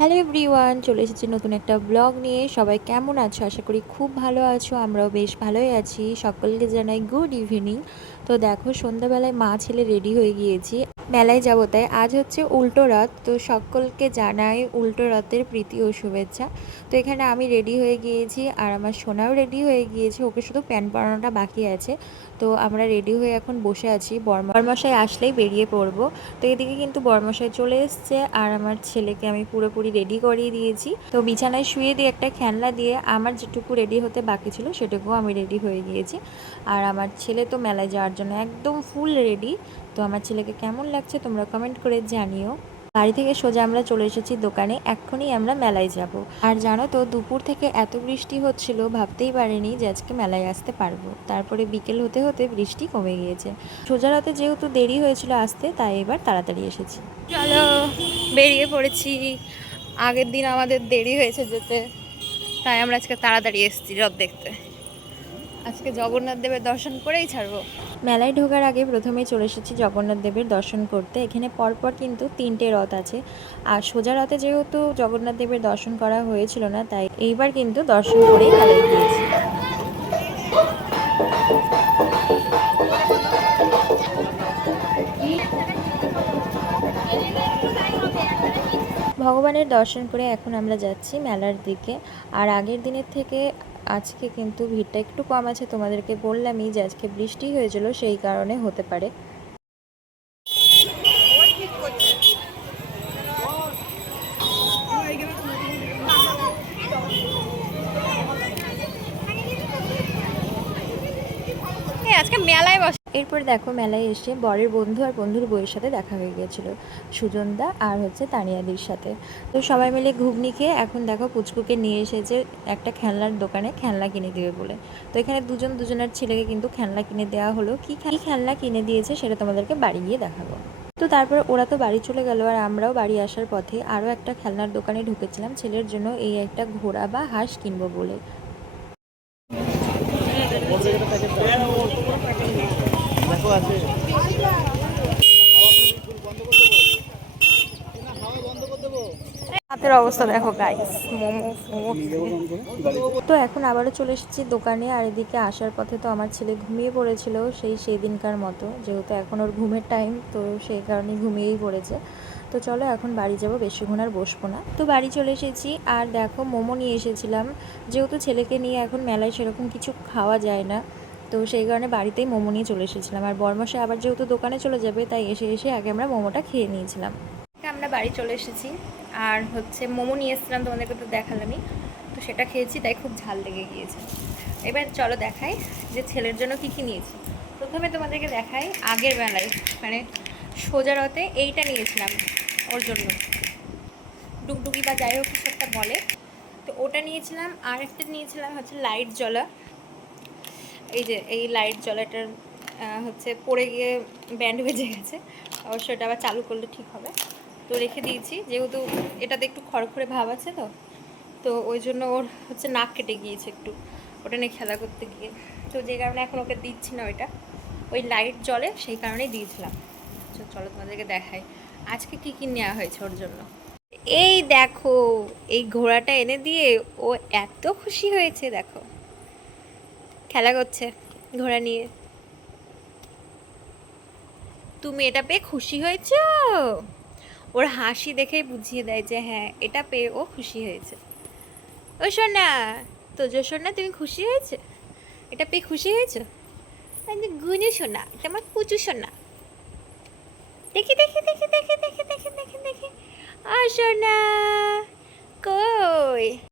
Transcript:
Hello everyone, চলে এসেছি নতুন একটা ব্লগ নিয়ে। সবাই কেমন আছো? আশা করি খুব ভালো আছো। আমরাও বেশ ভালোই আছি। সকলকে জানাই গুড ইভিনিং। তো দেখো, সন্ধ্যাবেলায় মা ছেলে রেডি হয়ে গিয়েছি, মেলায় যাবো তাই। আজ হচ্ছে উল্টো রথ, তো সকলকে জানাই উল্টো রথের প্রীতি ও শুভেচ্ছা। তো এখানে আমি রেডি হয়ে গিয়েছি আর আমার সোনাও রেডি হয়ে গিয়েছে, ওকে শুধু প্যান্ট পরানোটা বাকি আছে। তো আমরা রেডি হয়ে এখন বসে আছি, বরমশাই আসলেই বেরিয়ে পড়বো। তো এদিকে কিন্তু বরমশাই চলে এসছে আর আমার ছেলেকে আমি পুরোপুরি রেডি করিয়ে দিয়েছি। তো বিছানায় শুয়ে দিয়ে একটা খেলনা দিয়ে আমার যেটুকু রেডি হতে বাকি ছিল সেটুকুও আমি রেডি হয়ে গিয়েছি। আর আমার ছেলে তো মেলায় যাওয়ার জন্য একদম ফুল রেডি। তো আমার ছেলেকে কেমন লাগছে তোমরা কমেন্ট করে জানিও। বাড়ি থেকে সোজা আমরা চলে এসেছি দোকানে, এক্ষুনি আমরা মেলায় যাব। আর জানো তো, দুপুর থেকে এত বৃষ্টি হচ্ছিল, ভাবতেই পারিনি যে আজকে মেলায় আসতে পারবো। তারপরে বিকেল হতে হতে বৃষ্টি কমে গিয়েছে। সোজা রাতে যেহেতু দেরি হয়েছিল আসতে, তাই এবার তাড়াতাড়ি এসেছি। চলো, বেরিয়ে পড়েছি। আগের দিন আমাদের দেরি হয়েছে যেতে, তাই আমরা আজকে তাড়াতাড়ি এসেছি রথ দেখতে। আজকে জগন্নাথ দেবের দর্শন করেই ছাড়বো। মেলায় ঢোকার আগে প্রথমেই চলে এসেছি জগন্নাথ দেবের দর্শন করতে। এখানে পরপর কিন্তু 3টে রথ আছে। আর সোজা রথে যেহেতু জগন্নাথ দেবের দর্শন করা হয়েছিল না, তাই এইবার কিন্তু দর্শন করেই মেলায় গিয়েছি। ভগবানের দর্শন করে এখন আমরা যাচ্ছি মেলার দিকে। আর আগের দিনের থেকে আজকে কিন্তু ভিড়টা একটু কম আছে। তোমাদেরকে বললামই যে আজকে বৃষ্টি হয়েছিল, সেই কারণে হতে পারে। আজকে মেলায় বসে। এরপর দেখো, মেলায় এসে বরের বন্ধু আর বন্ধুর বউয়ের সাথে দেখা হয়ে গিয়েছিল, সুজনদা আর হচ্ছে তানিয়াদির সাথে। তো সবাই মিলে ঘুগনি খেয়ে এখন দেখো পুচকুকে নিয়ে এসেছে একটা খেলনার দোকানে খেলনা কিনে দেবে বলে। তো এখানে দুজনের ছেলেকে কিন্তু খেলনা কিনে দেওয়া হলো। কি খেলনা কিনে দিয়েছে সেটা তোমাদেরকে বাড়ি গিয়ে দেখাবো। তো তারপর ওরা তো বাড়ি চলে গেল, আর আমরাও বাড়ি আসার পথে আরও একটা খেলনার দোকানে ঢুকেছিলাম ছেলের জন্য এই একটা ঘোড়া বা হাঁস কিনবো বলে। হাতের অবস্থা দেখো গাইস, মোমো মোমো। তো এখন আবারও চলে এসেছি দোকানে। আর এদিকে আসার পথে তো আমার ছেলে ঘুমিয়ে পড়েছিল সেই দিনকার মতো, যেহেতু এখন ওর ঘুমের টাইম, তো সেই কারণে ঘুমিয়েই পড়েছে। তো চলো এখন বাড়ি যাব, বেশিক্ষণ আর বসবো না। তো বাড়ি চলে এসেছি আর দেখো মোমো নিয়ে এসেছিলাম। যেহেতু ছেলেকে নিয়ে এখন মেলায় সেরকম কিছু খাওয়া যায় না, তো সেই কারণে বাড়িতেই মোমো নিয়ে চলে এসেছিলাম। আর বরমশাই আবার যেহেতু দোকানে চলে যাবে, তাই এসে আগে আমরা মোমোটা খেয়ে নিয়েছিলাম। আমরা বাড়ি চলে এসেছি আর হচ্ছে মোমো নিয়ে এসেছিলাম, তোমাদেরকে তো দেখালামই। তো সেটা খেয়েছি, তাই খুব ঝাল লেগে গিয়েছে। এবার চলো দেখাই যে ছেলের জন্য কী কী নিয়েছি। প্রথমে তোমাদেরকে দেখাই আগের বেলায়, মানে সোজা রথে এইটা নিয়েছিলাম ওর জন্য, ডুগডুগি বা যাই হোক কিছু একটা বলে। তো ওটা নিয়েছিলাম। আর একটা নিয়েছিলাম হচ্ছে লাইট জ্বলা। এই যে এই লাইট জ্বলাটার হচ্ছে পড়ে গিয়ে ব্যান্ড বেজে গেছে, অবশ্য এটা আবার চালু করলে ঠিক হবে। তো রেখে দিয়েছি, যেহেতু এটাতে একটু খড়খড়ে ভাব আছে, তো তো ওই জন্য ওর হচ্ছে নাক কেটে গিয়েছে একটু ওটা নিয়ে খেলা করতে গিয়ে। তো যে কারণে এখন ওকে দিচ্ছি না ওইটা, ওই লাইট জ্বলে সেই কারণেই দিয়েছিলাম। চলো তোমাদেরকে দেখাই আজকে কী কী নেওয়া হয়েছে ওর জন্য। এই দেখো, এই ঘোড়াটা এনে দিয়ে ও এত খুশি হয়েছে, দেখো খেলা করছে ঘোড়া নিয়ে। তুমি এটা পেয়ে খুশি হয়েছ? ওর হাসি দেখেই বুঝিয়ে দেয় যে হ্যাঁ, এটা পেয়ে ও খুশি হয়েছে। ও সোনা, তো সোনা তুমি খুশি হয়েছে? এটা পেয়ে খুশি হয়েছো? গুনু সোনা, এটা আমার পুচু সোনা। দেখি দেখি দেখি দেখি দেখি দেখি দেখি দেখি, ও সোনা কই?